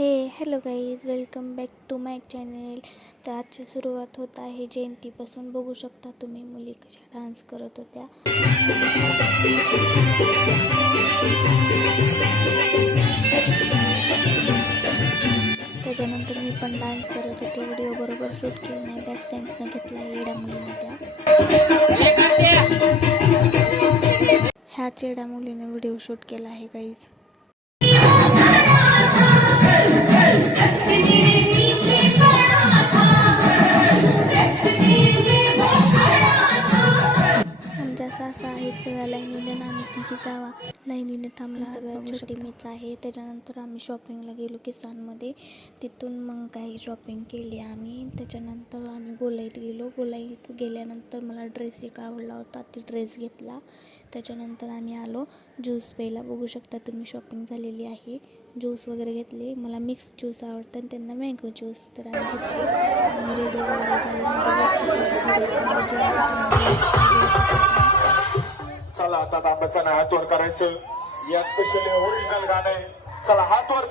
Hello guys, welcome back to my channel. तर आजची सुरुवात होत आहे जयंतीपासून. बघू शकता तुम्ही मुली कशा डान्स करत होत्या. त्याच्यानंतर मी पण डान्स करत होते. व्हिडिओ बरोबर शूट केलं नाही, बॅक सेंटनं घेतला येड्या मुलीने. ह्या येड्या मुलीने व्हिडिओ शूट केला आहे गाईज. आमच्या सासा आहेत सगळ्या लाईनीनं, आम्ही तिघी जावा लाईनीने थांबला. सगळ्यात छोटी मीच आहे. त्याच्यानंतर आम्ही शॉपिंगला गेलो किसानमध्ये. तिथून मग काही शॉपिंग केली आम्ही. त्याच्यानंतर आम्ही गोलाईत गेलो. गोलाईत गेल्यानंतर मला ड्रेस एक आवडला होता, ती ड्रेस घेतला. त्याच्यानंतर आम्ही आलो ज्यूस प्यायला. बघू शकता तुम्ही शॉपिंग झालेली आहे. ज्यूस वगैरे घेतले. मला मिक्स ज्यूस आवडतं आणि त्यांना मँगो ज्यूस. तर आम्ही घेतले. आम्ही रेडी वगैरे झाले. चला आता तांब्याचं नाही हात वर करायचं. या स्पेशली ओरिजिनल गाणं. चला हात वर